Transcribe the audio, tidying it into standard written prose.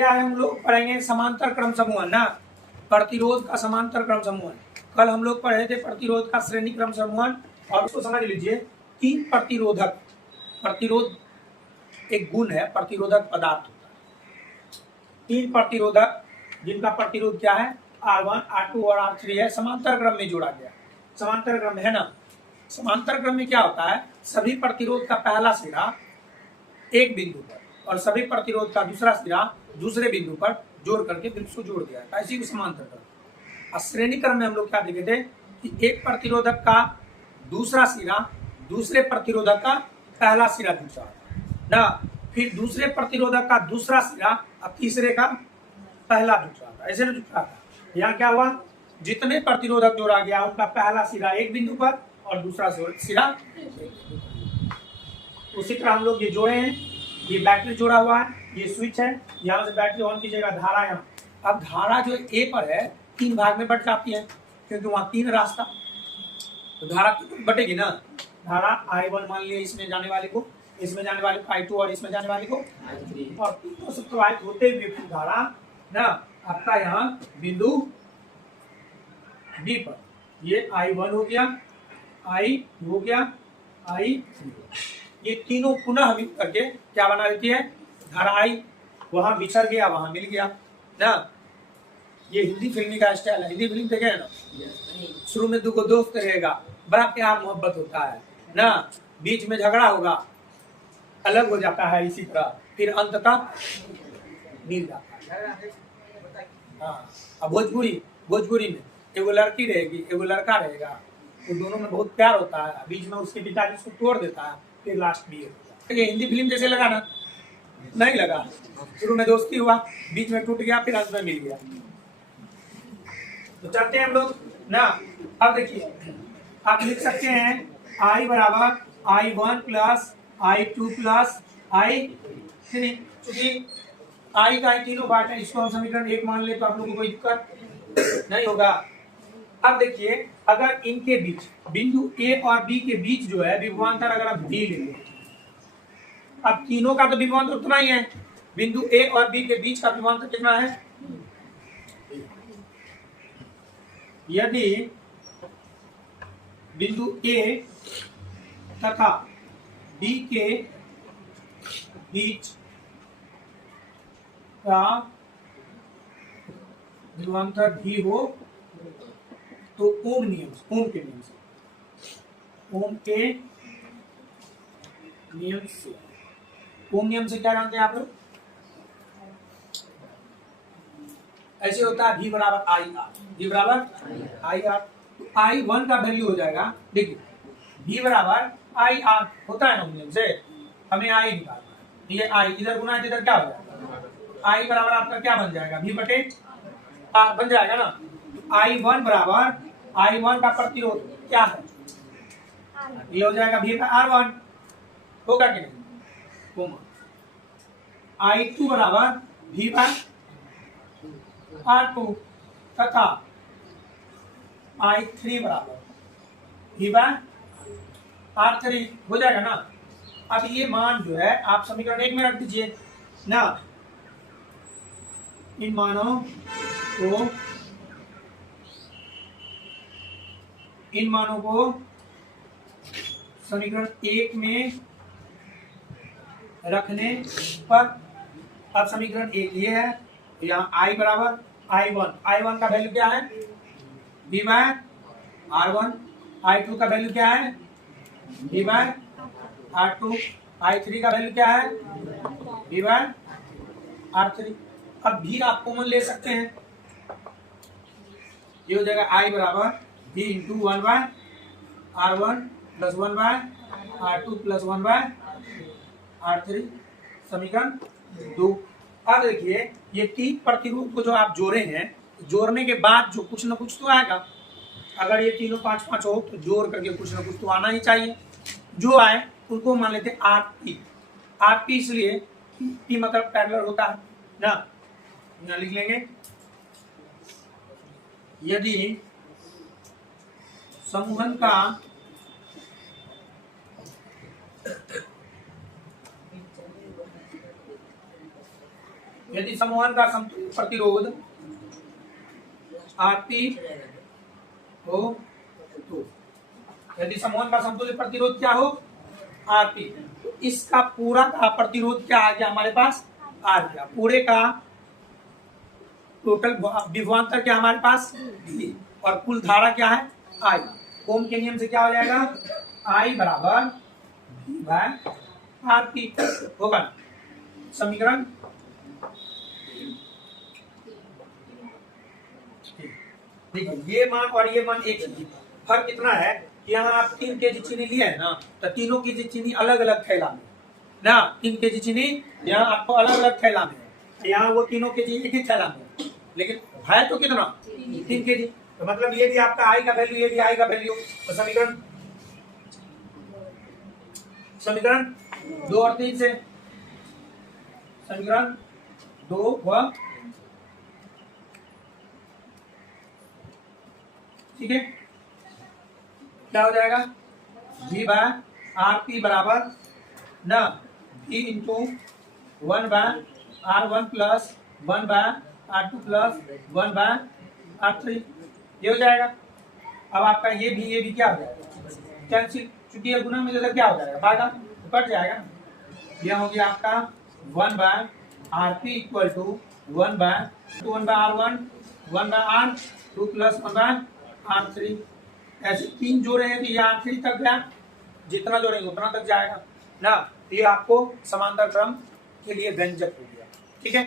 आज हम लोग पढ़ेंगे समांतर क्रम समूहन ना, प्रतिरोध का समांतर क्रम समूहन। कल हम लोग पढ़े थे प्रतिरोध का श्रेणी क्रम समूहन, और इसको समझ लीजिए तीन प्रतिरोधक, प्रतिरोध एक गुण है, प्रतिरोधक पदार्थ होता है। तीन प्रतिरोधक जिनका प्रतिरोध क्या है, R1, R2 और R3 है, समांतर क्रम में जोड़ा गया। समांतर क्रम है ना, समांतर क्रम में क्या होता है, सभी प्रतिरोध का पहला सिरा एक बिंदु पर और सभी प्रतिरोध का दूसरा सिरा दूसरे बिंदु पर जोड़ करके फिर उसको जोड़ दिया है, इसी को समांतर क्रम। और श्रेणी क्रम में हम लोग क्या देखे थे कि एक प्रतिरोधक का दूसरा सिरा दूसरे प्रतिरोधक का पहला सिरा जुड़ ना, फिर दूसरे प्रतिरोधक का दूसरा सिरा और तीसरे का पहला जुड़ रहा था, ऐसे जुड़ रहा था। यहाँ क्या हुआ, जितने प्रतिरोधक जोड़ा गया उनका पहला सिरा एक बिंदु पर और दूसरा सिरा। उसी तरह हम लोग ये जोड़े हैं, ये बैटरी जोड़ा हुआ है, ये स्विच है, यहाँ से बैटरी ऑन कीजिएगा, धारा यहाँ। अब धारा जो ए पर है तीन भाग में बट जाती है, क्योंकि वहाँ तीन रास्ता, तो धारा बटेगी ना। धारा I1 मान लिया, इसमें जाने वाले को, इसमें जाने वाले को I2 और इसमें जाने वाले को I3, और तीनों से प्रवाहित होते हुए धारा ना आपका यहाँ बिंदु बी पर, ये I1 हो गया, I हो गया, I3, ये तीनों पुनः मिल करके क्या बना देती है, धारा I। वहां बिछड़ गया वहां मिल गया ना। ये हिंदी फिल्मी का स्टाइल है, हिंदी फिल्म देखे है ना, शुरू में दो दोस्त रहेगा, बड़ा प्यार मोहब्बत होता है ना, बीच में झगड़ा होगा, अलग हो जाता है, इसी तरह फिर अंततः मिल जाता है। हाँ, अब भोजपुरी में एगो लड़की रहेगी एगो लड़का रहेगा, तो दोनों में बहुत प्यार होता है, बीच में उसके पिताजी उसको तोड़ देता है, फिर लास्ट में ये हिंदी फिल्म जैसे लगा ना, नहीं लगा, शुरू में दोस्ती हुआ, बीच में टूट गया, फिर अंत में मिल गया। तो चलते हैं हम लोग ना। अब देखिए आप लिख सकते हैं I बराबर I1 plus I2 plus I3, क्योंकि I का तीनों पार्ट है, इसको हम समीकरण एक मान ले तो आप लोगों को कोई दिक्कत नहीं होगा। अब देखिए अगर इनके बीच बिंदु A और B के बीच जो है विभवांतर अगर आप V लेंगे, अब तीनों का तो विभवांतर उतना ही है, बिंदु A और B के बीच का विभवांतर कितना है, यदि बिंदु A तथा B के बीच का विभवांतर V हो तो ओम के नियम से ओम नियम से क्या जानते हैं आप लोग, ऐसे होता है V बराबर I R, V बराबर I R, I1 का वैल्यू हो जाएगा, देखिए V बराबर I R होता है ना नियम से, हमें I निकालना है, ये I इधर गुना इधर क्या हो जाएगा, I बराबर आपका क्या बन जाएगा, V बटे R बन जाएगा ना। I1 बराबर I1 का प्रतिरोध क्या है, ये हो जाएगा V पर R1, होगा कि नहीं, I2 बराबर V पर R2 तथा I3 बराबर V पर R3 हो जाएगा ना। अब ये मान जो है आप समीकरण एक में रख दीजिए ना, इन मानों को समीकरण एक में रखने पर, अब समीकरण एक ये है, यहाँ I बराबर I1 का वैल्यू क्या है, V बाय R1, I2 का वैल्यू क्या है, V बाय R2, I3 का वैल्यू क्या है, V बाय R3। अब भी आप कॉमन ले सकते हैं, ये हो जाएगा I बराबर V into 1 by R1 plus 1 by R2 plus 1 by R3, समीकरण 2। अब देखिए ये तीन प्रतिरोध को जो आप जोड़े हैं, जोड़ने के बाद जो कुछ ना कुछ तो आएगा, अगर ये तीनों 5-5 हो तो जोड़ करके कुछ ना कुछ तो आना ही चाहिए, जो आए उनको मान लेते हैं RP इसलिए P मतलब पैरेलल होता है ना, यहाँ लिख लेंगे, यदि समूहन का यदि समूहन का समतुल्य प्रतिरोध आरपी हो तो, यदि समूहन का समतुल्य प्रतिरोध क्या हो, आरपी, तो इसका पूरा का प्रतिरोध क्या आ गया हमारे पास, आर गया, पूरे का टोटल विभवांतर क्या हमारे पास V, और कुल धारा क्या है I। ओम के नियम से क्या हो जाएगा, I बराबर V बाय RP होगा समीकरण। देखिए ये मान और ये मान एक ही, फर्क कितना है कि यहाँ आप 3 केजी चीनी लिए है ना, तो तीनों केजी चीनी अलग अलग थैला में ना, 3 केजी चीनी यहाँ आपको अलग अलग थैला में, यहाँ वो तीनों केजी एक ही थैला में, लेकिन है तो कितना 3 केजी, तो मतलब ये भी आपका आई का वैल्यू, ये भी आई का वैल्यू, तो समीकरण 2 और 3 से, समीकरण 2 व ठीक है, क्या हो जाएगा V बाय RP बराबर ना V into 1 by R1 plus 1 by R2 plus 1 by R3, ये हो जाएगा। अब आपका ये भी क्या हो जाएगा, कैंसिल, चूंकि ये गुना में ज्यादा क्या हो जाएगा, भागा तो कट जाएगा ना, यह हो गया आपका 1 by RP equal to 1 by R1 1 by R2 plus 1 by R3, ऐसे 3 जोड़े हैं तो ये R3 तक गया, जितना जोड़ेंगे उतना तक जाएगा ना, तो ये आपको समांतर क्रम के लिए व्यंजक हो गया। ठीक है।